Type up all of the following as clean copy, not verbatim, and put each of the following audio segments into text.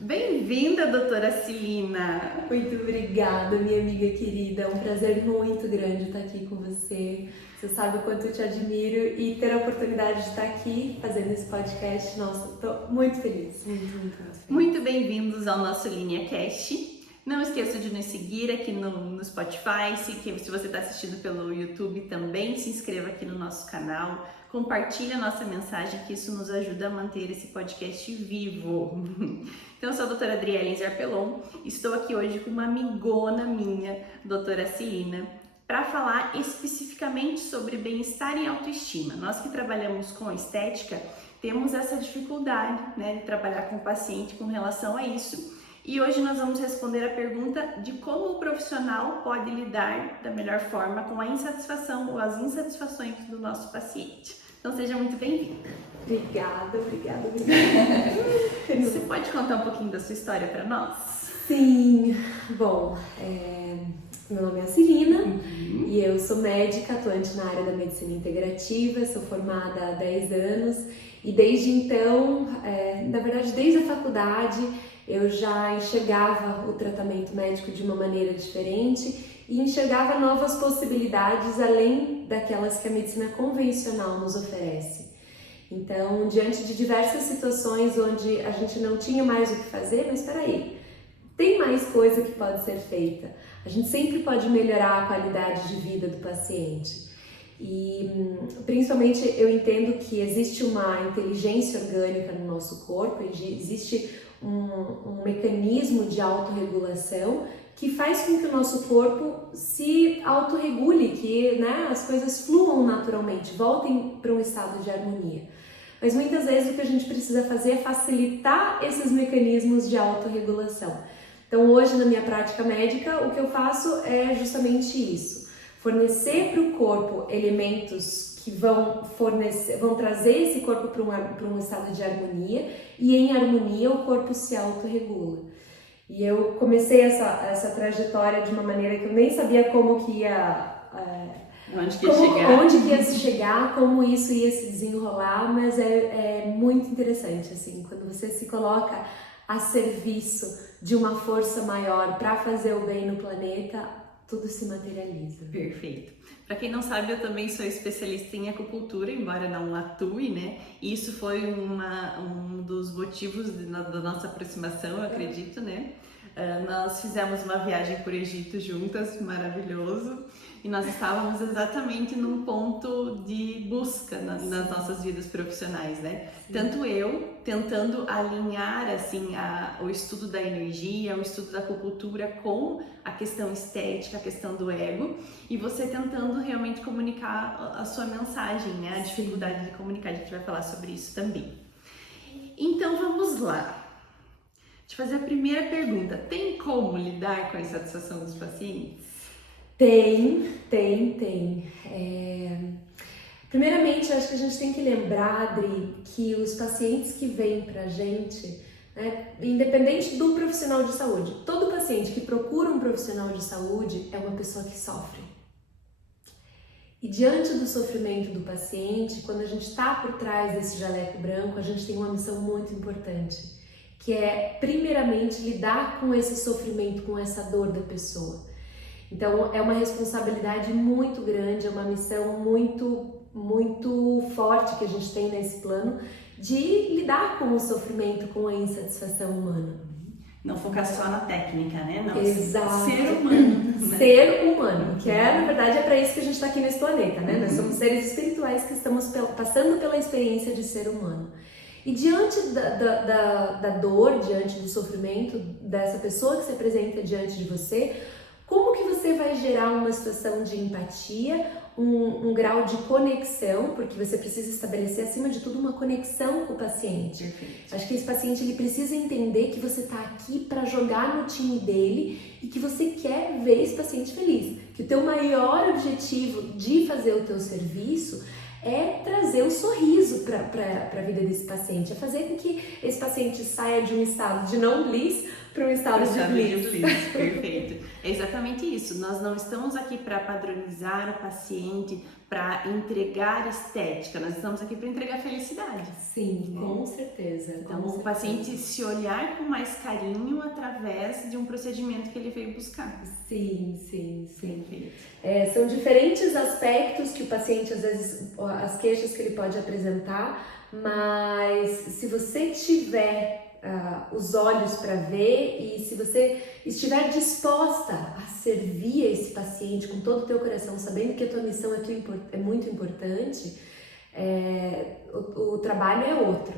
Bem-vinda, doutora Celina! Muito obrigada, minha amiga querida. É um prazer muito grande estar aqui com você. Você sabe o quanto eu te admiro e ter a oportunidade de estar aqui fazendo esse podcast. Nossa, estou muito feliz. Muito feliz. Muito bem-vindos ao nosso Linha Cast. Não esqueça de nos seguir aqui no Spotify, se você está assistindo pelo YouTube também, se inscreva aqui no nosso canal, compartilhe a nossa mensagem, que isso nos ajuda a manter esse podcast vivo. Então, eu sou a doutora Adriele Zarpelon, estou aqui hoje com uma amigona minha, doutora Celina, para falar especificamente sobre bem-estar e autoestima. Nós que trabalhamos com estética, temos essa dificuldade, né, de trabalhar com o paciente com relação a isso. E hoje nós vamos responder a pergunta de como o profissional pode lidar da melhor forma com a insatisfação ou as insatisfações do nosso paciente. Então seja muito bem-vinda. Obrigada. Você pode contar um pouquinho da sua história para nós? Sim. Bom, meu nome é Celina e eu sou médica atuante na área da medicina integrativa, sou formada há 10 anos e desde então, na verdade desde a faculdade, eu já enxergava o tratamento médico de uma maneira diferente e enxergava novas possibilidades além daquelas que a medicina convencional nos oferece. Então, diante de diversas situações onde a gente não tinha mais o que fazer, mas espera aí, tem mais coisa que pode ser feita. A gente sempre pode melhorar a qualidade de vida do paciente. E principalmente eu entendo que existe uma inteligência orgânica no nosso corpo, existe um mecanismo de autorregulação que faz com que o nosso corpo se autorregule, que as coisas fluam naturalmente, voltem para um estado de harmonia. Mas muitas vezes o que a gente precisa fazer é facilitar esses mecanismos de autorregulação. Então hoje na minha prática médica o que eu faço é justamente isso, fornecer para o corpo elementos que vão trazer esse corpo para um estado de harmonia e em harmonia o corpo se autorregula. E eu comecei essa trajetória de uma maneira que eu nem sabia como que ia... Onde que ia chegar, como isso ia se desenrolar, mas é muito interessante, assim, quando você se coloca a serviço de uma força maior para fazer o bem no planeta, tudo se materializa. Perfeito. Para quem não sabe, eu também sou especialista em acupuntura, embora não atue, né? E isso foi um dos motivos da nossa aproximação, eu acredito, né? Nós fizemos uma viagem por Egito juntas, maravilhoso, e nós estávamos exatamente num ponto de busca nas nossas vidas profissionais, né? Sim. Tanto eu tentando alinhar assim o estudo da energia, o estudo da acupuntura com a questão estética, a questão do ego, e você tentando realmente comunicar a sua mensagem, né? A dificuldade de comunicar, a gente vai falar sobre isso também. Então vamos lá. Deixa eu fazer a primeira pergunta. Tem como lidar com a insatisfação dos pacientes? Tem. Primeiramente, eu acho que a gente tem que lembrar, Adri, que os pacientes que vêm pra gente, né, independente do profissional de saúde, todo paciente que procura um profissional de saúde é uma pessoa que sofre. E diante do sofrimento do paciente, quando a gente está por trás desse jaleco branco, a gente tem uma missão muito importante, que é, primeiramente, lidar com esse sofrimento, com essa dor da pessoa. Então, é uma responsabilidade muito grande, é uma missão muito forte que a gente tem nesse plano de lidar com o sofrimento, com a insatisfação humana. Não focar só na técnica, né? Não. Exato. Ser humano. Né? Ser humano, que na verdade é para isso que a gente está aqui nesse planeta, né? Nós somos seres espirituais que estamos passando pela experiência de ser humano. E diante da dor, diante do sofrimento dessa pessoa que se apresenta diante de você, como que você vai gerar uma situação de empatia, um grau de conexão, porque você precisa estabelecer, acima de tudo, uma conexão com o paciente. Perfeito. Acho que esse paciente ele precisa entender que você está aqui para jogar no time dele e que você quer ver esse paciente feliz. Que o teu maior objetivo de fazer o teu serviço é trazer um sorriso para a vida desse paciente, é fazer com que esse paciente saia de um estado de não bliss para um estado de bliss. Perfeito. É exatamente isso. Nós não estamos aqui para padronizar o paciente, para entregar estética, nós estamos aqui para entregar felicidade. Sim, com certeza. Então, com o certeza. paciente se olhar com mais carinho através de um procedimento que ele veio buscar. Sim. São diferentes aspectos que o paciente, às vezes, as queixas que ele pode apresentar, mas se você tiver os olhos para ver e se você estiver disposta a servir esse paciente com todo o teu coração, sabendo que a tua missão é muito importante, o trabalho é outro.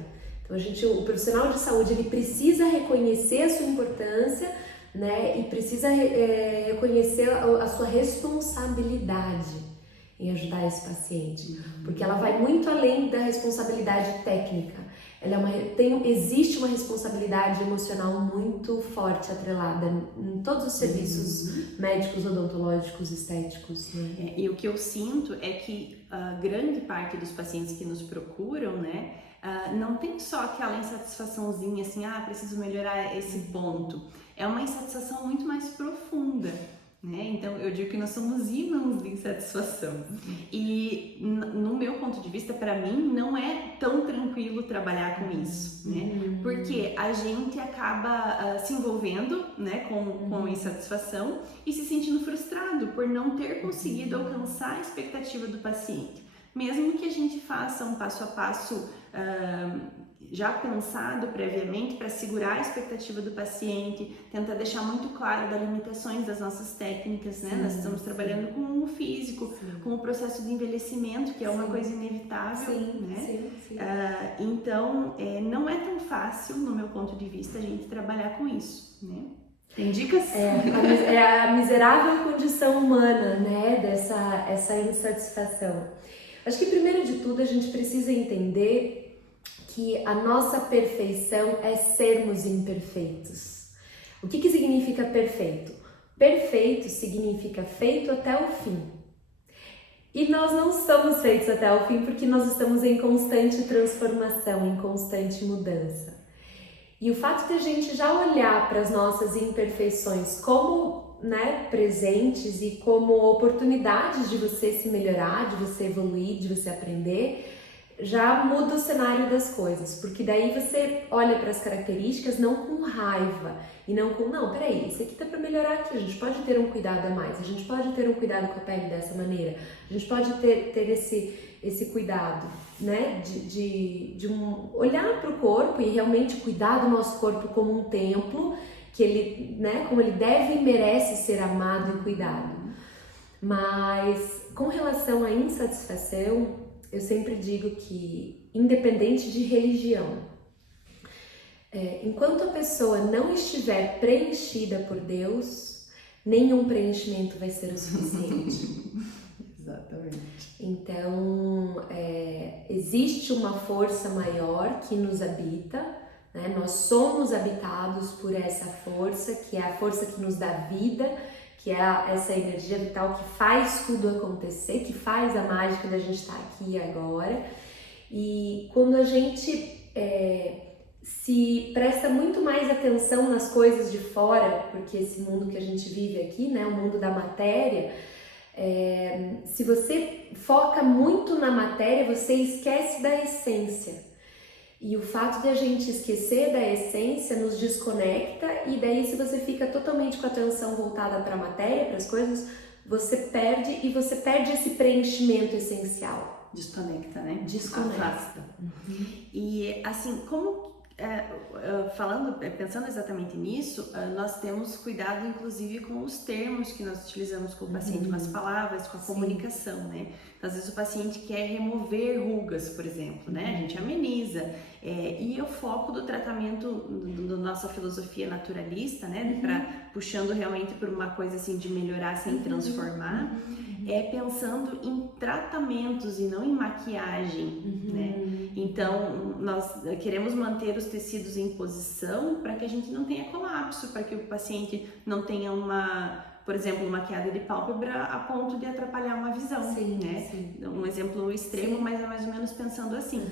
Então o profissional de saúde, ele precisa reconhecer a sua importância, né, e precisa reconhecer a sua responsabilidade em ajudar esse paciente, porque ela vai muito além da responsabilidade técnica. Existe uma responsabilidade emocional muito forte atrelada em todos os serviços médicos, odontológicos, estéticos, né? E o que eu sinto é que a grande parte dos pacientes que nos procuram, né, não tem só aquela insatisfaçãozinha assim, preciso melhorar esse ponto. É uma insatisfação muito mais profunda, né? Então eu digo que nós somos ímãs de insatisfação. E no meu ponto de vista, para mim, não é tão tranquilo trabalhar com isso, né? Porque a gente acaba se envolvendo, né, com insatisfação e se sentindo frustrado por não ter conseguido alcançar a expectativa do paciente. Mesmo que a gente faça um passo a passo já pensado previamente para segurar a expectativa do paciente, tentar deixar muito claro das limitações das nossas técnicas, né? Nós estamos trabalhando com o físico, com o processo de envelhecimento, que é uma coisa inevitável, né? Então, não é tão fácil, no meu ponto de vista, a gente trabalhar com isso, né? Tem dicas? É a miserável condição humana, né? Essa insatisfação. Acho que primeiro de tudo a gente precisa entender que a nossa perfeição é sermos imperfeitos. O que significa perfeito? Perfeito significa feito até o fim. E nós não somos feitos até o fim porque nós estamos em constante transformação, em constante mudança. E o fato de a gente já olhar para as nossas imperfeições como, né, presentes e como oportunidades de você se melhorar, de você evoluir, de você aprender, já muda o cenário das coisas, porque daí você olha para as características não com raiva e não com, não, peraí, isso aqui tá para melhorar aqui, a gente pode ter um cuidado a mais, a gente pode ter um cuidado com a pele dessa maneira, a gente pode ter esse cuidado, né, de olhar para o corpo e realmente cuidar do nosso corpo como um templo, que ele, né, como ele deve e merece ser amado e cuidado. Mas com relação à insatisfação, eu sempre digo que, independente de religião, enquanto a pessoa não estiver preenchida por Deus, nenhum preenchimento vai ser o suficiente. Exatamente. Então, existe uma força maior que nos habita, né? Nós somos habitados por essa força, que é a força que nos dá vida, que é essa energia vital que faz tudo acontecer, que faz a mágica da gente estar aqui e agora. E quando a gente se presta muito mais atenção nas coisas de fora, porque esse mundo que a gente vive aqui, né, o mundo da matéria, se você foca muito na matéria, você esquece da essência. E o fato de a gente esquecer da essência nos desconecta, e daí se você fica totalmente com a atenção voltada para a matéria, para as coisas, você perde esse preenchimento essencial. Desconecta, né? Desconecta. Afasta. E assim, pensando exatamente nisso, nós temos cuidado inclusive com os termos que nós utilizamos com o paciente, com as palavras, com a comunicação, né? Então, às vezes o paciente quer remover rugas, por exemplo, né? A gente ameniza. E o foco do tratamento da nossa filosofia naturalista, né? Puxando realmente por uma coisa assim de melhorar sem transformar, pensando em tratamentos e não em maquiagem, né? Então, nós queremos manter os tecidos em posição para que a gente não tenha colapso, para que o paciente não tenha por exemplo, uma queda de pálpebra a ponto de atrapalhar uma visão, né? Sim. Um exemplo extremo, mas é mais ou menos pensando assim.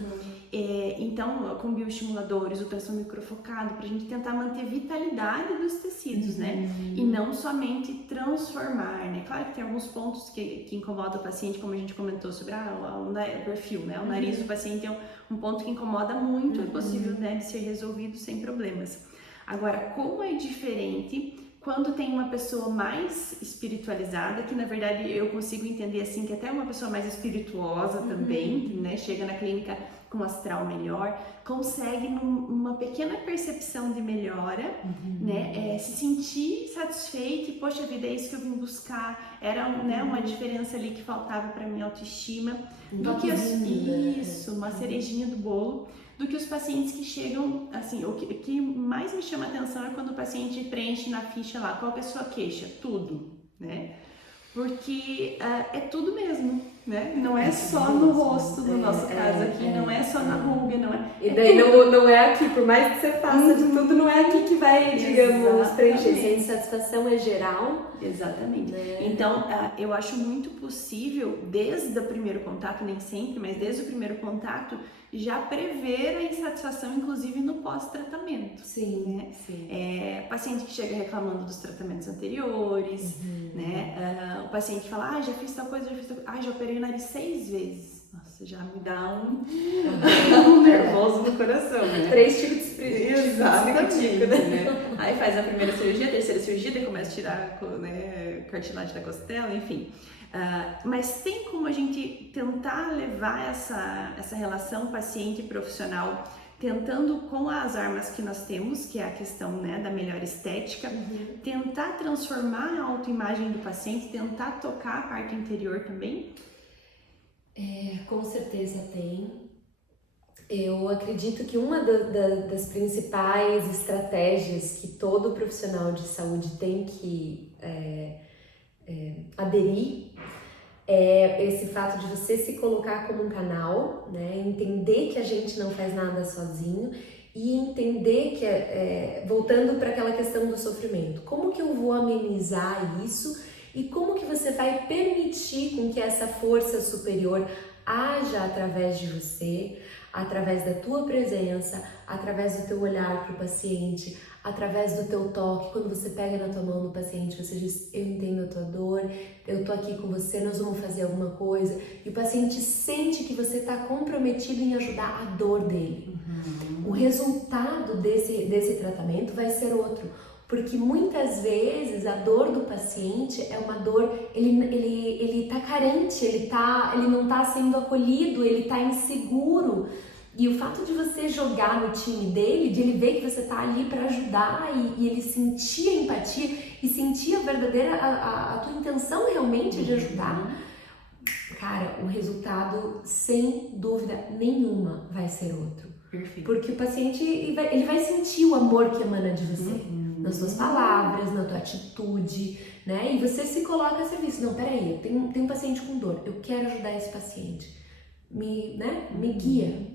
Então, então com bioestimuladores, ultrassom microfocado, para a gente tentar manter a vitalidade dos tecidos, né? E não somente transformar, né? Claro que tem alguns pontos que incomodam o paciente, como a gente comentou sobre o perfil, né? O nariz do paciente é um ponto que incomoda muito, é possível, né, de ser resolvido sem problemas. Agora, como é diferente quando tem uma pessoa mais espiritualizada, que na verdade eu consigo entender assim, que até uma pessoa mais espirituosa também, né, chega na clínica com astral melhor, consegue uma pequena percepção de melhora, né, se sentir satisfeito e, poxa vida, é isso que eu vim buscar, era né, uma diferença ali que faltava para minha autoestima, do que isso, uma cerejinha do bolo, do que os pacientes que chegam, assim, o que mais me chama a atenção é quando o paciente preenche na ficha lá, qual que é a sua queixa? Tudo, né? Porque é tudo mesmo, né? Não é só no rosto, no nosso caso aqui, não é só na ruga, não é. E daí não é aqui, por mais que você faça de tudo, não é aqui que vai, digamos, preencher. Se a insatisfação é geral. Exatamente. Então, eu acho muito possível, desde o primeiro contato, nem sempre, mas desde o primeiro contato, já prever a insatisfação, inclusive no pós-tratamento. Sim, né? Sim. Paciente que chega reclamando dos tratamentos anteriores, né? O paciente que fala, já fiz tal coisa, já operei o nariz 6 vezes. Nossa, já me dá um nervoso no coração, né? 3 tipos de espírito. Exatamente, né? Aí faz a primeira cirurgia, a terceira cirurgia, daí começa a tirar, né, cartilagem da costela, enfim. Mas tem como a gente tentar levar essa relação paciente e profissional, tentando com as armas que nós temos, que é a questão, né, da melhor estética, tentar transformar a autoimagem do paciente, tentar tocar a parte interior também? Com certeza tem. Eu acredito que uma das principais estratégias que todo profissional de saúde tem que aderir é esse fato de você se colocar como um canal, né? Entender que a gente não faz nada sozinho e entender que, voltando para aquela questão do sofrimento, como que eu vou amenizar isso e como que você vai permitir com que essa força superior haja através de você, através da tua presença, através do teu olhar para o paciente, através do teu toque. Quando você pega na tua mão do paciente, você diz, eu entendo a tua dor, eu tô aqui com você, nós vamos fazer alguma coisa. E o paciente sente que você está comprometido em ajudar a dor dele. O resultado desse tratamento vai ser outro. Porque muitas vezes a dor do paciente é uma dor, ele tá carente, ele não tá sendo acolhido, ele tá inseguro. E o fato de você jogar no time dele, de ele ver que você tá ali para ajudar e ele sentir a empatia e sentir a verdadeira, a tua intenção realmente de ajudar, cara, o resultado, sem dúvida nenhuma, vai ser outro. Perfeito. Porque o paciente, ele vai sentir o amor que emana de você. Nas suas palavras, na tua atitude, né? E você se coloca a serviço. Não, peraí, tem um paciente com dor, eu quero ajudar esse paciente. Me guia,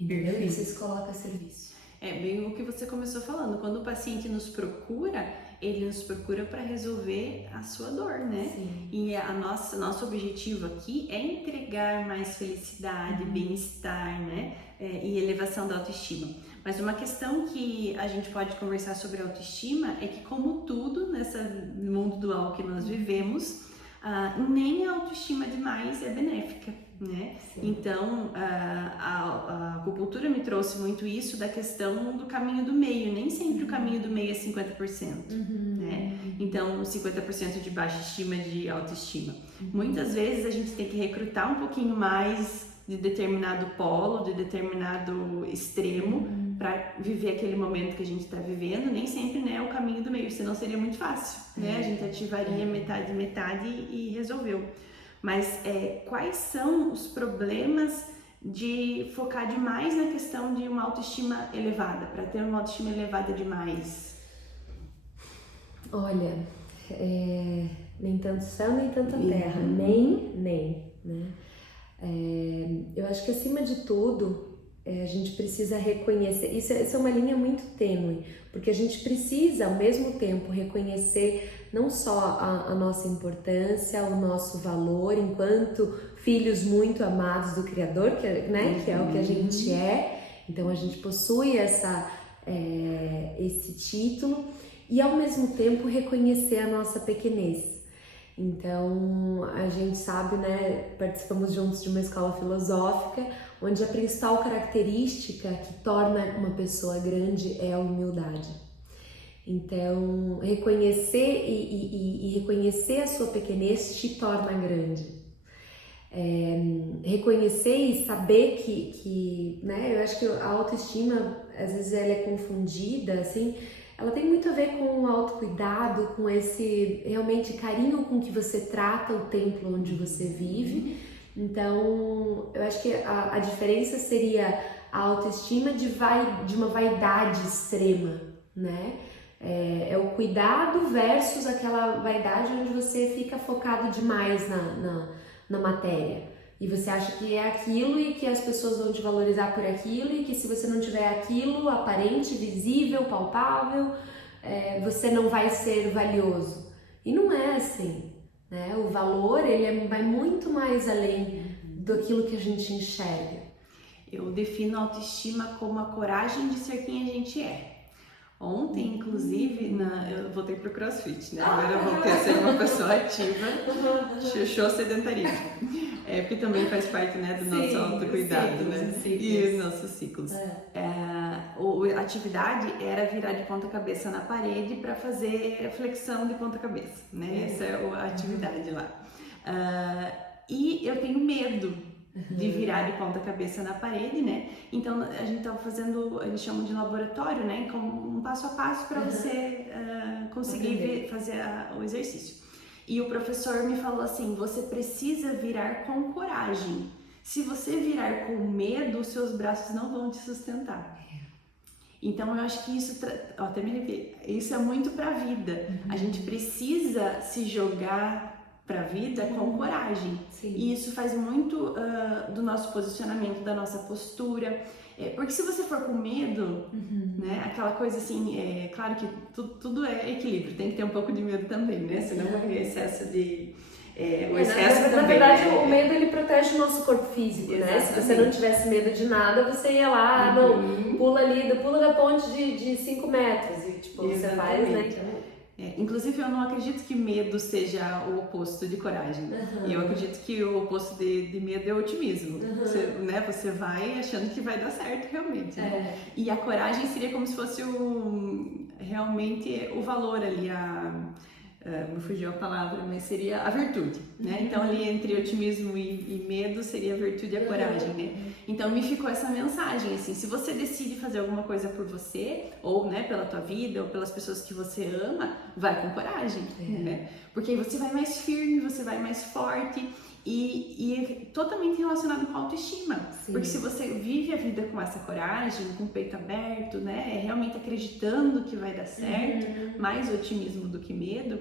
entendeu? E você se coloca a serviço. É bem o que você começou falando. Quando o paciente nos procura, ele nos procura para resolver a sua dor, né? Sim. E nosso objetivo aqui é entregar mais felicidade, bem-estar, né? E elevação da autoestima. Mas uma questão que a gente pode conversar sobre autoestima é que, como tudo nesse mundo dual que nós vivemos, nem a autoestima demais é benéfica, né? Sim. Então, a acupuntura me trouxe muito isso da questão do caminho do meio. Nem sempre o caminho do meio é 50%, né? Então, 50% de baixa estima, de autoestima. Muitas vezes a gente tem que recrutar um pouquinho mais de determinado polo, de determinado extremo, para viver aquele momento que a gente está vivendo. Nem sempre, né, é o caminho do meio, senão seria muito fácil, né? A gente ativaria metade e resolveu. Mas quais são os problemas de focar demais na questão de uma autoestima elevada, para ter uma autoestima elevada demais? Olha, nem tanto céu, nem tanta terra, nem, né? Eu acho que acima de tudo a gente precisa reconhecer, isso é uma linha muito tênue, porque a gente precisa ao mesmo tempo reconhecer não só a nossa importância, o nosso valor enquanto filhos muito amados do Criador, que é o que a gente é, Então a gente possui esse título e ao mesmo tempo reconhecer a nossa pequenez. Então a gente sabe, né, participamos juntos de uma escola filosófica onde a principal característica que torna uma pessoa grande é a humildade. Então reconhecer e reconhecer a sua pequenez te torna grande. Reconhecer e saber que, né, eu acho que a autoestima, às vezes ela é confundida, assim, ela tem muito a ver com o autocuidado, com esse realmente carinho com que você trata o templo onde você vive. Então, eu acho que a diferença seria a autoestima de uma vaidade extrema, né? É o cuidado versus aquela vaidade onde você fica focado demais na matéria. E você acha que é aquilo e que as pessoas vão te valorizar por aquilo e que se você não tiver aquilo aparente, visível, palpável, você não vai ser valioso. E não é assim, né? O valor, vai muito mais além daquilo que a gente enxerga. Eu defino a autoestima como a coragem de ser quem a gente é. Ontem, inclusive, eu voltei pro CrossFit, né? Agora eu voltei a ser uma pessoa ativa, chuchou sedentarismo. Porque também faz parte, né, do nosso autocuidado, né? E os nossos ciclos. A atividade era virar de ponta cabeça na parede para fazer flexão de ponta cabeça, né? Essa é a atividade lá. E eu tenho medo de virar de ponta cabeça na parede, né? Então a gente estava fazendo, eles chamam de laboratório, né? Como um passo a passo para você conseguir fazer o exercício. E o professor me falou assim: você precisa virar com coragem. Se você virar com medo, os seus braços não vão te sustentar. Então eu acho que isso, até me arrepiei, isso é muito para a vida. A gente precisa se jogar para a vida com coragem. Sim. E isso faz muito do nosso posicionamento, da nossa postura. Porque se você for com medo, né, aquela coisa assim, claro que tudo é equilíbrio, tem que ter um pouco de medo também, né? Senão vai excesso de... o excesso na também, verdade, né? o medo ele protege o nosso corpo físico, né? Se você não tivesse medo de nada, você ia lá, pula da ponte de 5 metros e tipo, você faz, né? Então... inclusive eu não acredito que medo seja o oposto de coragem. Eu acredito que o oposto de medo é o otimismo. Você vai achando que vai dar certo realmente, né? E a coragem seria como se fosse realmente o valor ali, me fugiu a palavra, mas seria a virtude, né? Então ali entre otimismo e medo seria a virtude e a coragem, né? Então me ficou essa mensagem, assim, se você decide fazer alguma coisa por você, ou, né, pela tua vida, ou pelas pessoas que você ama, vai com coragem, né? Porque aí você vai mais firme, você vai mais forte e é totalmente relacionado com a autoestima. Sim. Porque se você vive a vida com essa coragem, com o peito aberto, né, realmente acreditando que vai dar certo, mais otimismo do que medo,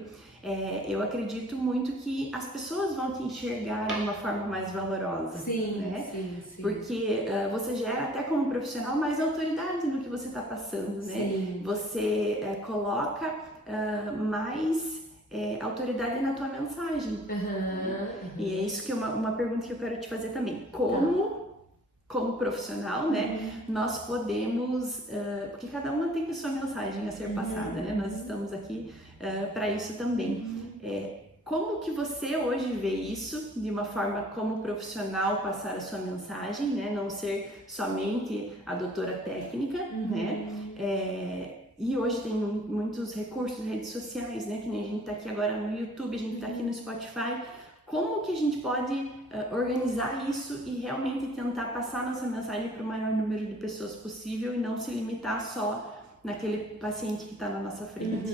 eu acredito muito que as pessoas vão te enxergar de uma forma mais valorosa. Sim, né? sim. Porque você gera até como profissional mais autoridade no que você está passando, né? Sim. Você coloca mais autoridade na tua mensagem. E é isso que uma pergunta que eu quero te fazer também. Como profissional, né, nós podemos, porque cada uma tem a sua mensagem a ser passada, né? Nós estamos aqui para isso também. Como que você hoje vê isso de uma forma como profissional passar a sua mensagem, né? Não ser somente a doutora técnica, né? E hoje tem muitos recursos, redes sociais, né? Que nem a gente tá aqui agora no YouTube, a gente tá aqui no Spotify. Como que a gente pode organizar isso e realmente tentar passar nossa mensagem para o maior número de pessoas possível e não se limitar só naquele paciente que está na nossa frente?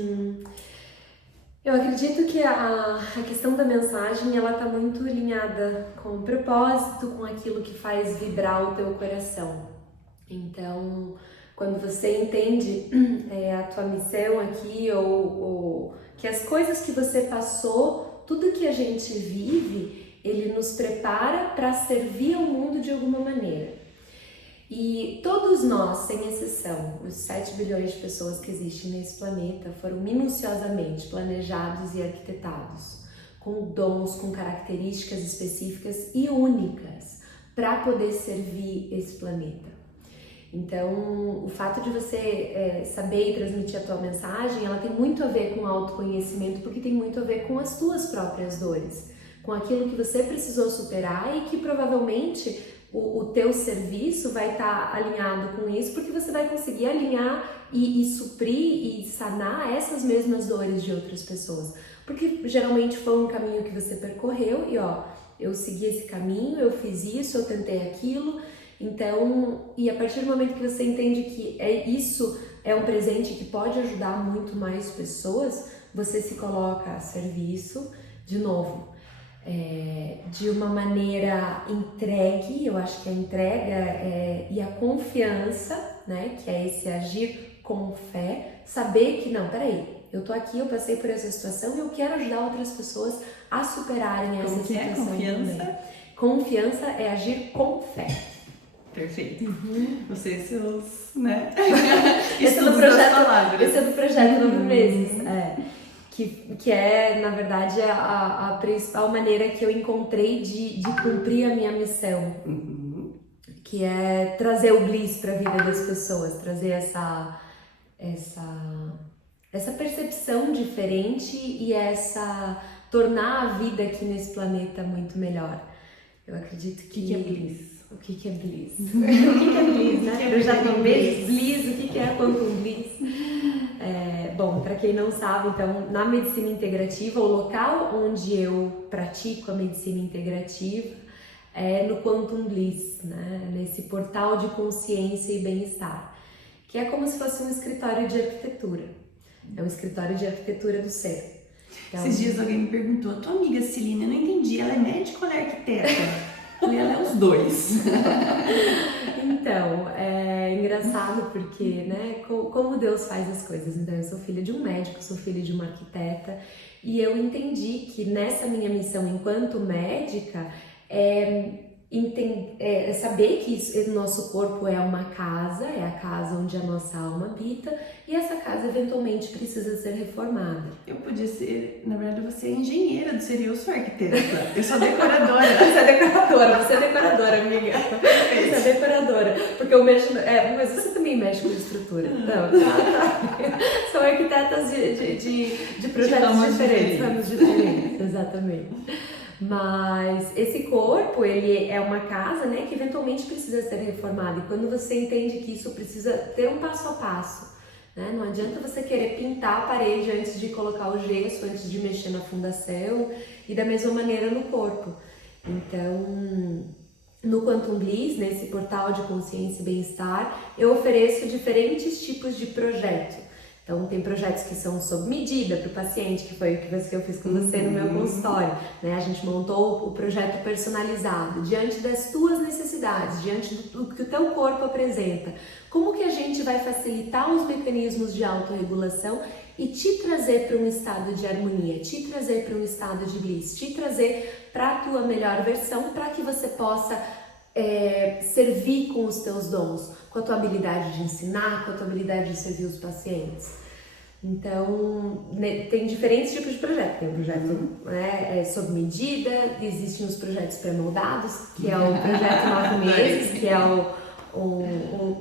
Eu acredito que a questão da mensagem, ela tá muito alinhada com o propósito, com aquilo que faz vibrar o teu coração. Então, quando você entende a tua missão aqui, ou que as coisas que você passou, tudo que a gente vive, ele nos prepara para servir ao mundo de alguma maneira. E todos nós, sem exceção, os 7 bilhões de pessoas que existem nesse planeta foram minuciosamente planejados e arquitetados, com dons, com características específicas e únicas para poder servir esse planeta. Então, o fato de você saber e transmitir a tua mensagem, ela tem muito a ver com autoconhecimento, porque tem muito a ver com as tuas próprias dores, com aquilo que você precisou superar e que provavelmente o teu serviço vai estar alinhado com isso, porque você vai conseguir alinhar e suprir e sanar essas mesmas dores de outras pessoas. Porque geralmente foi um caminho que você percorreu e eu segui esse caminho, eu fiz isso, eu tentei aquilo. Então, e a partir do momento que você entende que isso é um presente que pode ajudar muito mais pessoas, você se coloca a serviço, de novo, de uma maneira entregue. Eu acho que a entrega e a confiança, né, que é esse agir com fé, saber que não, peraí, eu tô aqui, eu passei por essa situação e eu quero ajudar outras pessoas a superarem essa situação também. Confiança é agir com fé. Perfeito. Você e seus, né? Esse é do projeto 9 meses. Que é, na verdade, a principal maneira que eu encontrei de cumprir a minha missão. Que é trazer o bliss para a vida das pessoas, trazer essa percepção diferente e tornar a vida aqui nesse planeta muito melhor. Eu acredito que... O que é bliss? O que é bliss? O que é bliss, né? Projeto 9 meses, bliss, o que é Quantum Bliss? Bom, para quem não sabe, então, na medicina integrativa, o local onde eu pratico a medicina integrativa é no Quantum Bliss, né? Nesse portal de consciência e bem-estar, que é como se fosse um escritório de arquitetura. É um escritório de arquitetura do ser. Então, esses dias alguém me perguntou, tua amiga Celina, eu não entendi, ela é médica ou ela é arquiteta? E ela é os dois. Então, é engraçado porque, né, como Deus faz as coisas. Então, eu sou filha de um médico, sou filha de uma arquiteta, e eu entendi que nessa minha missão enquanto médica, saber que o nosso corpo é uma casa, é a casa onde a nossa alma habita, e essa casa eventualmente precisa ser reformada. Eu podia ser, na verdade, você é engenheira do ser e eu sou arquiteta. Eu sou decoradora. Você é decoradora, amiga. Você é decoradora. Porque eu mexo. Mas você também mexe com estrutura. Não, tá. São arquitetas de projetos diferentes, ramos diferentes, exatamente. Mas esse corpo, ele é uma casa, né, que eventualmente precisa ser reformada. E quando você entende que isso precisa ter um passo a passo, né? Não adianta você querer pintar a parede antes de colocar o gesso, antes de mexer na fundação, e da mesma maneira no corpo. Então, no Quantum Bliss, nesse portal de consciência e bem-estar, eu ofereço diferentes tipos de projeto. Então, tem projetos que são sob medida para o paciente, que foi o que eu fiz com você no meu consultório, né? A gente montou o projeto personalizado, diante das tuas necessidades, diante do que o teu corpo apresenta. Como que a gente vai facilitar os mecanismos de autorregulação e te trazer para um estado de harmonia, te trazer para um estado de bliss, te trazer para a tua melhor versão, para que você possa servir com os teus dons, com a tua habilidade de ensinar, com a tua habilidade de servir os pacientes. Então, tem diferentes tipos de projeto. Tem o projeto sob medida, existem os projetos pré-moldados, que é o projeto 9 meses, que é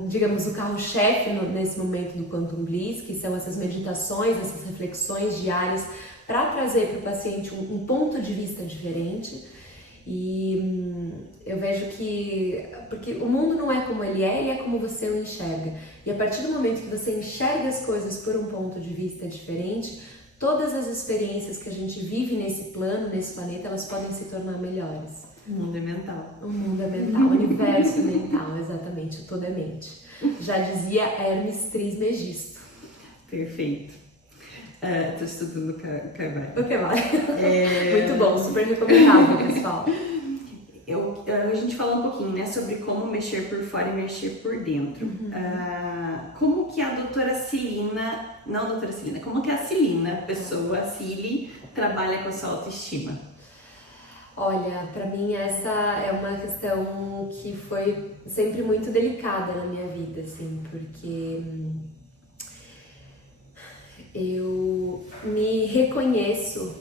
digamos, o carro-chefe nesse momento do Quantum Bliss, que são essas meditações, essas reflexões diárias para trazer para o paciente um ponto de vista diferente. E eu vejo que, porque o mundo não é como ele é como você o enxerga. E a partir do momento que você enxerga as coisas por um ponto de vista diferente, todas as experiências que a gente vive nesse plano, nesse planeta, elas podem se tornar melhores. O mundo é mental. O mundo é mental, o universo é mental, exatamente, o todo é mente. Já dizia Hermes Trismegisto. Perfeito. Estou estudando Carvalho. O Carvalho. Muito bom, super recomendável, pessoal. A gente falou um pouquinho, né, sobre como mexer por fora e mexer por dentro. Como que a doutora Celina, como que a Celina, a Cili, trabalha com a sua autoestima? Olha, para mim essa é uma questão que foi sempre muito delicada na minha vida, assim, porque eu me reconhecia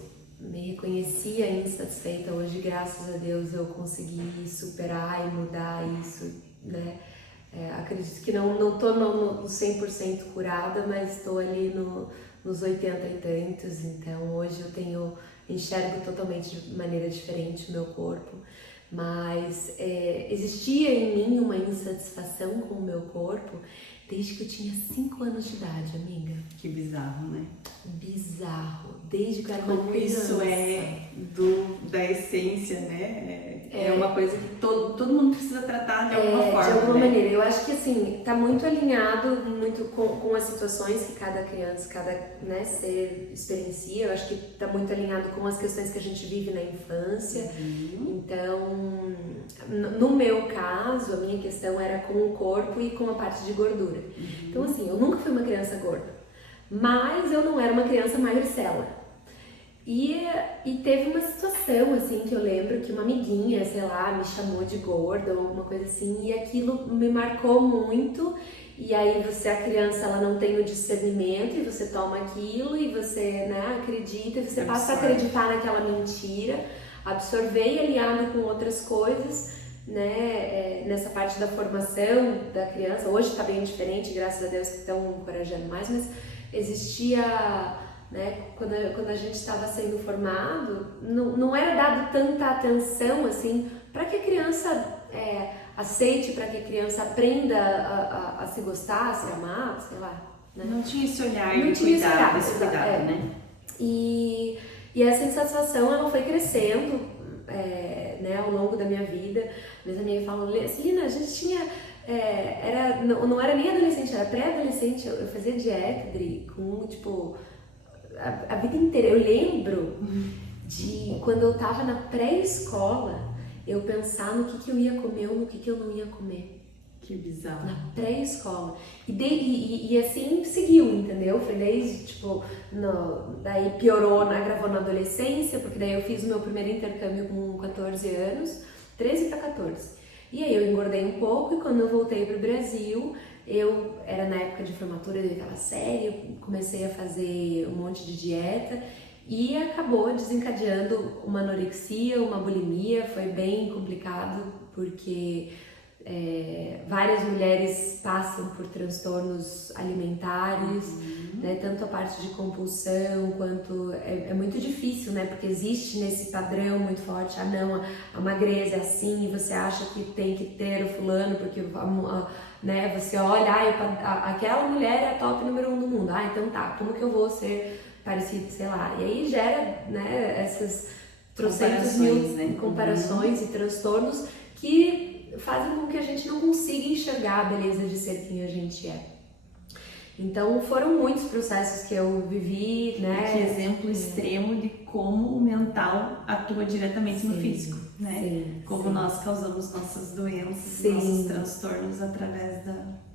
insatisfeita. Hoje, graças a Deus, eu consegui superar e mudar isso, né? Acredito que não tô no 100% curada, mas estou ali nos 80 e tantos, então hoje enxergo totalmente de maneira diferente o meu corpo, mas existia em mim uma insatisfação com o meu corpo desde que eu tinha 5 anos de idade, amiga. Que bizarro, né? Bizarro, desde que eu era uma Como criança. isso da essência, né? É uma coisa que todo mundo precisa tratar de alguma forma. De alguma né? maneira. Eu acho que assim, tá muito alinhado com as situações que cada criança, cada ser experiencia. Eu acho que tá muito alinhado com as questões que a gente vive na infância. Então, no meu caso, a minha questão era com o corpo e com a parte de gordura. Então assim, eu nunca fui uma criança gorda, mas eu não era uma criança magricela. E teve uma situação, assim, que eu lembro que uma amiguinha, sei lá, me chamou de gorda ou alguma coisa assim, e aquilo me marcou muito. E aí a criança, ela não tem o discernimento e você toma aquilo e você, né, acredita, e você passa a acreditar naquela mentira, absorver aliado com outras coisas, né, nessa parte da formação da criança. Hoje tá bem diferente, graças a Deus que estão encorajando mais, mas existia... Né? Quando a gente estava sendo formado, não era dado tanta atenção assim para que a criança aceite, para que a criança aprenda a se gostar, a se amar, sei lá. Né? Não tinha esse olhar não de tinha cuidado, esse cuidado, né? E essa insatisfação ela foi crescendo né, ao longo da minha vida. Minhas amigas falam, Celina, a gente tinha... não era nem adolescente, era pré-adolescente. Eu fazia dieta, Dri, com tipo... A vida inteira. Eu lembro de quando eu tava na pré-escola, eu pensar no que eu ia comer ou no que eu não ia comer. Que bizarro. Na pré-escola. E assim seguiu, entendeu? Foi desde, tipo, daí piorou, gravou na adolescência, porque daí eu fiz o meu primeiro intercâmbio com 14 anos, 13 para 14. E aí eu engordei um pouco e quando eu voltei pro Brasil... Eu era na época de formatura daquela série, eu comecei a fazer um monte de dieta e acabou desencadeando uma anorexia, uma bulimia. Foi bem complicado porque várias mulheres passam por transtornos alimentares, né? Tanto a parte de compulsão quanto... É muito difícil, né? Porque existe nesse padrão muito forte, não, a magreza é assim, e você acha que tem que ter o fulano porque... né? Você olha, aquela mulher é a top número 1 do mundo. Então tá, como que eu vou ser parecido, sei lá. E aí gera, né, essas trocentas mil comparações e transtornos que fazem com que a gente não consiga enxergar a beleza de ser quem a gente é. Então foram muitos processos que eu vivi, né? Que exemplo extremo de como o mental atua diretamente no físico, né? Como nós causamos nossas doenças, nossos transtornos através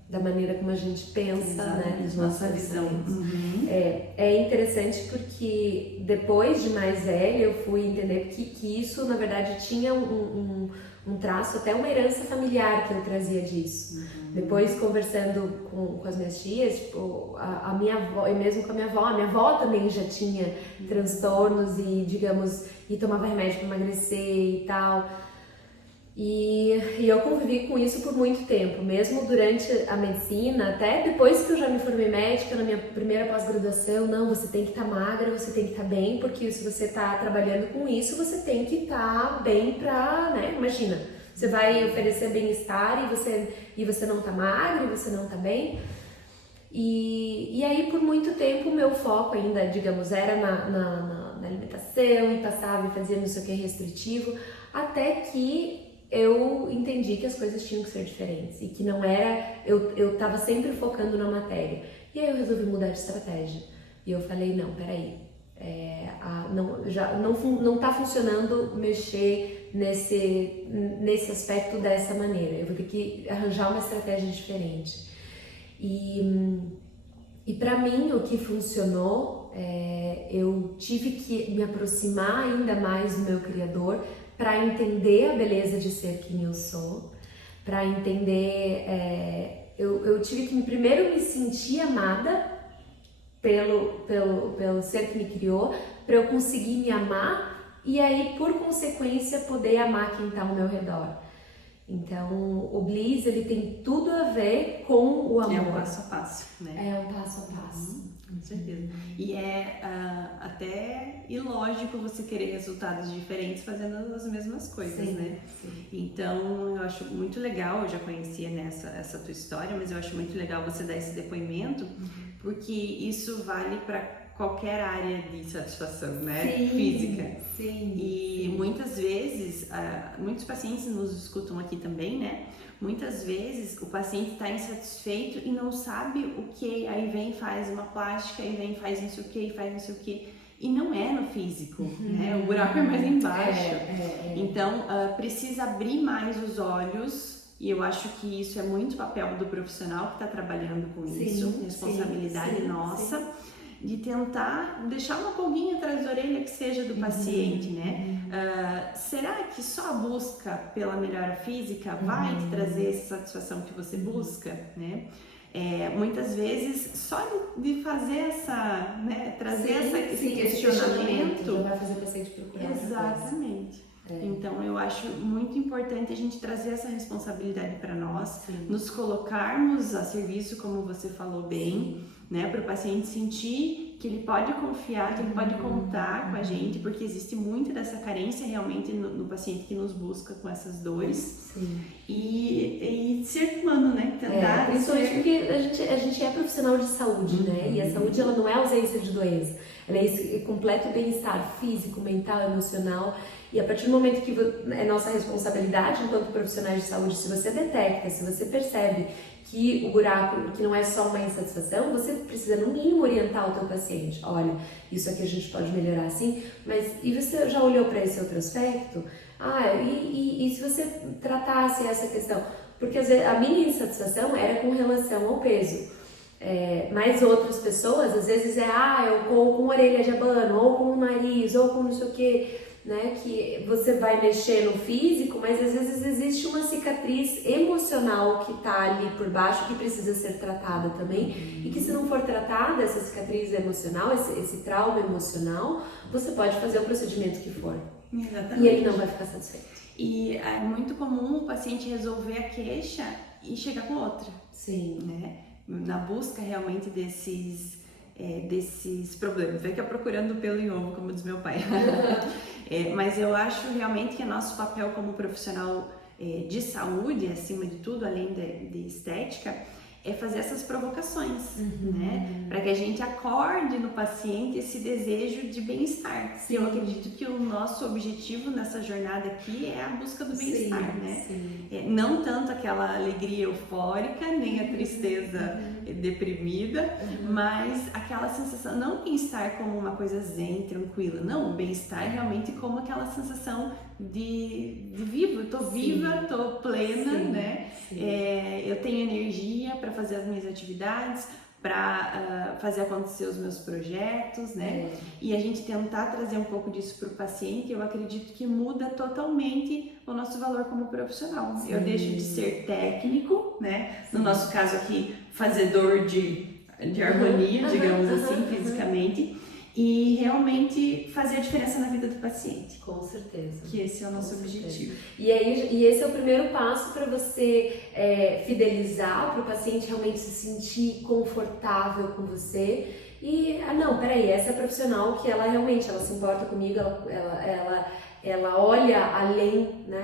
da maneira como a gente pensa, né? Nossa visão. É interessante porque depois de mais velha eu fui entender que isso na verdade tinha um traço, até uma herança familiar que eu trazia disso. Depois conversando com as minhas tias, tipo, a minha avó, e mesmo com a minha avó também já tinha transtornos e, digamos, e tomava remédio para emagrecer e tal. E eu convivi com isso por muito tempo, mesmo durante a medicina, até depois que eu já me formei médica, na minha primeira pós-graduação, não, você tem que estar magra, você tem que estar bem, porque se você está trabalhando com isso, você tem que estar bem pra, né, imagina, você vai oferecer bem-estar e você não está magra, e você não está bem. E aí, por muito tempo, o meu foco ainda, digamos, era na alimentação, e passava e fazia não sei o que restritivo, até que eu entendi que as coisas tinham que ser diferentes e que não era, eu tava sempre focando na matéria. E aí eu resolvi mudar de estratégia. E eu falei, não, peraí, não tá funcionando mexer nesse aspecto dessa maneira. Eu vou ter que arranjar uma estratégia diferente. E para mim o que funcionou, eu tive que me aproximar ainda mais do meu Criador, para entender a beleza de ser quem eu sou, para entender, eu tive que primeiro me sentir amada pelo ser que me criou, para eu conseguir me amar e aí, por consequência, poder amar quem está ao meu redor. Então, o Bliss, ele tem tudo a ver com o amor. É um passo a passo, né? É um passo a passo. Com certeza. E é até ilógico você querer resultados diferentes fazendo as mesmas coisas, né? Sim. Então, eu acho muito legal, eu já conhecia essa tua história, mas eu acho muito legal você dar esse depoimento, porque isso vale para qualquer área de satisfação, né? Sim, física. Sim. E muitas vezes, muitos pacientes nos escutam aqui também, né? Muitas vezes o paciente está insatisfeito e não sabe o que, aí vem faz uma plástica, aí vem faz não sei o que, faz não sei o que. E não é no físico, né? O buraco é mais embaixo. Então, precisa abrir mais os olhos. E eu acho que isso é muito papel do profissional que está trabalhando com isso, responsabilidade nossa, de tentar deixar uma pulguinha atrás da orelha que seja do paciente, né? Será que só a busca pela melhora física vai te trazer essa satisfação que você busca, né? Muitas vezes só de fazer essa, né, trazer esse questionamento vai fazer o paciente procurar. Exatamente. Então eu acho muito importante a gente trazer essa responsabilidade para nós, nos colocarmos a serviço, como você falou bem, né, para o paciente sentir que ele pode confiar, que ele pode contar com a gente, porque existe muito dessa carência realmente no paciente que nos busca com essas dores. E ser humano, né? Tentar principalmente porque a gente é profissional de saúde, né? E a saúde, ela não é ausência de doença, ela é esse completo bem-estar físico, mental, emocional. E a partir do momento que é nossa responsabilidade enquanto profissionais de saúde, se você detecta, se você percebe que o buraco, que não é só uma insatisfação, você precisa no mínimo orientar o teu paciente. Olha, isso aqui a gente pode melhorar assim, mas e você já olhou para esse outro aspecto? E se você tratasse essa questão? Porque às vezes, a minha insatisfação era com relação ao peso. Mas outras pessoas, às vezes ou com orelha de abano, ou com o nariz, ou com não sei o que, né? Que você vai mexer no físico, mas às vezes existe uma cicatriz emocional que tá ali por baixo que precisa ser tratada também. E que se não for tratada, essa cicatriz emocional, esse trauma emocional, você pode fazer o procedimento que for. Exatamente. E ele não vai ficar satisfeito. E é muito comum o paciente resolver a queixa e chegar com outra. Sim. Né? Na busca realmente desses problemas. Fica procurando pelo em ovo, como diz meu pai. Mas eu acho realmente que nosso papel como profissional de saúde, acima de tudo, além de estética, é fazer essas provocações, né? Para que a gente acorde no paciente esse desejo de bem-estar. Eu acredito que o nosso objetivo nessa jornada aqui é a busca do bem-estar, né? Não tanto aquela alegria eufórica, nem a tristeza deprimida, mas aquela sensação, não o bem-estar como uma coisa zen, tranquila, não, o bem-estar realmente como aquela sensação de vivo, eu tô viva, tô plena, né? Eu tenho energia para fazer as minhas atividades, para fazer acontecer os meus projetos, né? E a gente tentar trazer um pouco disso para o paciente, eu acredito que muda totalmente o nosso valor como profissional. Eu deixo de ser técnico, né? No nosso caso aqui, fazedor de harmonia, digamos assim, fisicamente, e realmente fazer a diferença na vida do paciente. Com certeza. Que esse é o nosso objetivo. E esse é o primeiro passo para você fidelizar, para o paciente realmente se sentir confortável com você. E, peraí, essa profissional que ela realmente, ela se importa comigo, ela olha além, né,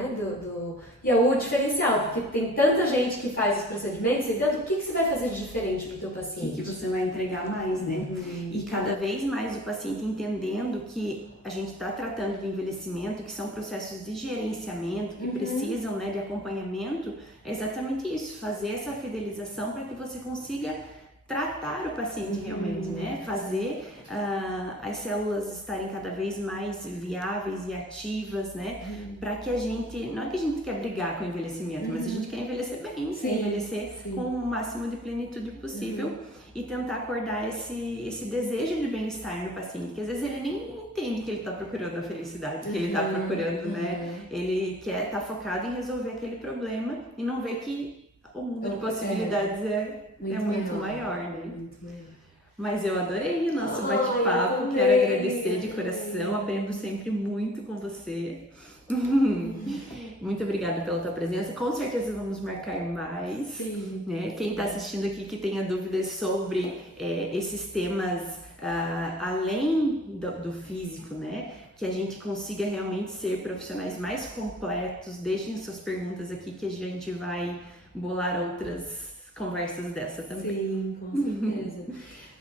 E é o diferencial, porque tem tanta gente que faz os procedimentos, então o que você vai fazer de diferente no teu paciente? O que você vai entregar mais, né? E cada vez mais o paciente entendendo que a gente está tratando de envelhecimento, que são processos de gerenciamento, que precisam, né, de acompanhamento, é exatamente isso, fazer essa fidelização para que você consiga tratar o paciente realmente, né? Fazer as células estarem cada vez mais viáveis e ativas, né? Para que a gente, não é que a gente quer brigar com o envelhecimento, mas a gente quer envelhecer bem, envelhecer com o máximo de plenitude possível e tentar acordar esse desejo de bem-estar no paciente, que às vezes ele nem entende que ele está procurando a felicidade, que ele está procurando, né? Ele quer estar focado em resolver aquele problema e não vê que o mundo de possibilidades é muito maior, né? Muito maior. Mas eu adorei o nosso bate-papo, quero agradecer de coração, aprendo sempre muito com você. Muito obrigada pela tua presença. Com certeza vamos marcar mais. Sim. Né? Quem está assistindo aqui que tenha dúvidas sobre esses temas além do físico, né? Que a gente consiga realmente ser profissionais mais completos. Deixem suas perguntas aqui que a gente vai bolar outras conversas dessa também. Sim, com certeza.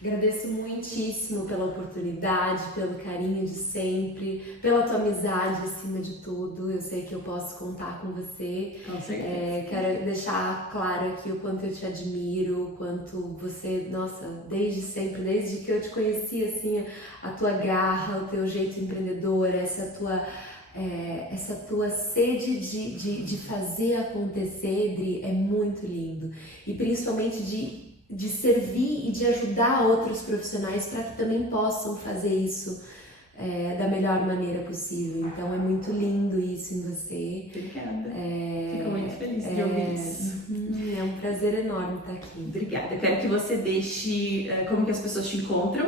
Agradeço muitíssimo pela oportunidade, pelo carinho de sempre, pela tua amizade acima de tudo. Eu sei que eu posso contar com você. Com certeza. Quero deixar claro aqui o quanto eu te admiro, o quanto você, nossa, desde sempre, desde que eu te conheci, assim, a tua garra, o teu jeito empreendedor, essa tua sede de fazer acontecer, Dri, é muito lindo. E principalmente de servir e de ajudar outros profissionais para que também possam fazer isso da melhor maneira possível. Então é muito lindo isso em você. Obrigada. Fico muito feliz de ouvir isso. É um prazer enorme estar aqui. Obrigada. Eu quero que você deixe como que as pessoas te encontram.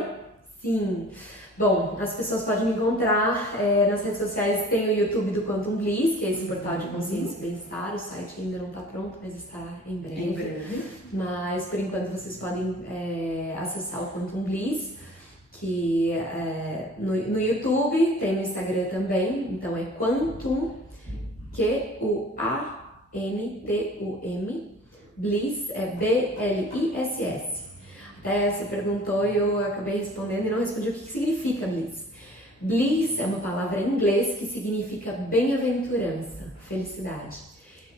Sim. Bom, as pessoas podem me encontrar nas redes sociais. Tem o YouTube do Quantum Bliss, que é esse portal de consciência e bem-estar. O site ainda não está pronto, mas estará em breve. Em breve. Mas, por enquanto, vocês podem acessar o Quantum Bliss, que no YouTube, tem no Instagram também. Então, é Quantum, Q-U-A-N-T-U-M, Bliss, é B-L-I-S-S. Até você perguntou e eu acabei respondendo e não respondi o que significa Bliss. Bliss é uma palavra em inglês que significa bem-aventurança, felicidade.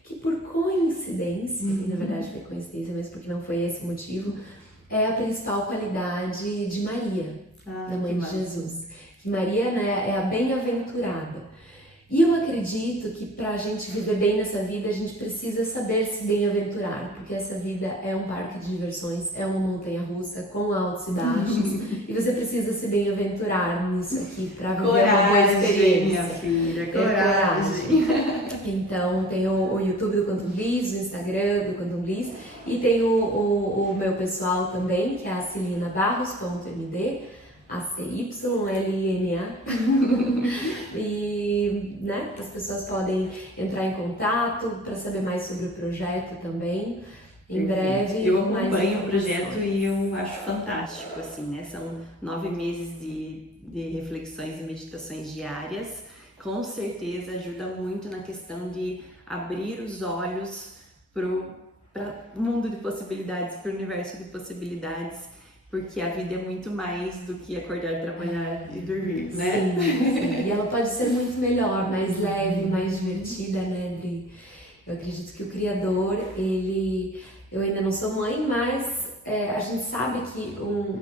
Que por coincidência, e na verdade foi coincidência, mas porque não foi esse o motivo, é a principal qualidade de Maria, da mãe de Jesus. Que Maria, né, é a bem-aventurada. E eu acredito que para a gente viver bem nessa vida, a gente precisa saber se bem-aventurar, porque essa vida é um parque de diversões, é uma montanha-russa com altos e baixos, e você precisa se bem-aventurar nisso aqui para viver uma boa experiência. Minha filha, coragem. Então, tem o YouTube do Quantum Bliss, o Instagram do Quantum Bliss, e tem o meu pessoal também, que é a acilinabarros.md, ACYLINA. E as pessoas podem entrar em contato para saber mais sobre o projeto também. Em breve. Eu acompanho o projeto e eu acho fantástico, assim, né? São 9 meses de reflexões e meditações diárias. Com certeza ajuda muito na questão de abrir os olhos para o mundo de possibilidades, para o universo de possibilidades. Porque a vida é muito mais do que acordar, trabalhar e dormir, né? Sim. E ela pode ser muito melhor, mais leve, mais divertida, né, Dri? Eu acredito que o Criador, eu ainda não sou mãe, mas a gente sabe que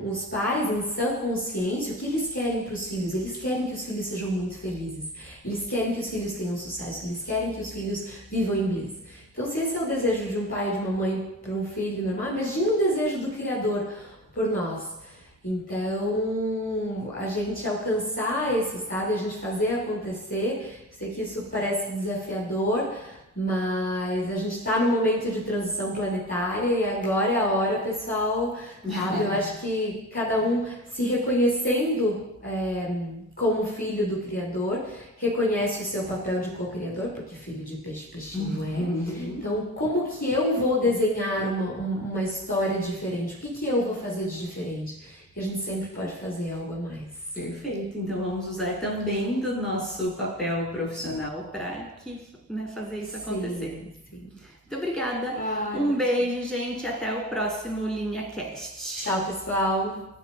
os pais, em sã consciência, o que eles querem para os filhos? Eles querem que os filhos sejam muito felizes. Eles querem que os filhos tenham sucesso. Eles querem que os filhos vivam em bliss. Então, se esse é o desejo de um pai e de uma mãe para um filho normal, imagina o desejo do Criador por nós. Então, a gente alcançar esse estado, a gente fazer acontecer, eu sei que isso parece desafiador, mas a gente está num momento de transição planetária e agora é a hora, pessoal, sabe? Eu acho que cada um se reconhecendo como filho do Criador, reconhece o seu papel de co-criador, porque filho de peixe, peixinho é. Então, como que eu vou desenhar uma história diferente? O que eu vou fazer de diferente? E a gente sempre pode fazer algo a mais. Perfeito. Então, vamos usar também do nosso papel profissional para fazer isso acontecer. Sim. Muito obrigada. Um beijo, gente. Até o próximo LinhaCast. Tchau, pessoal.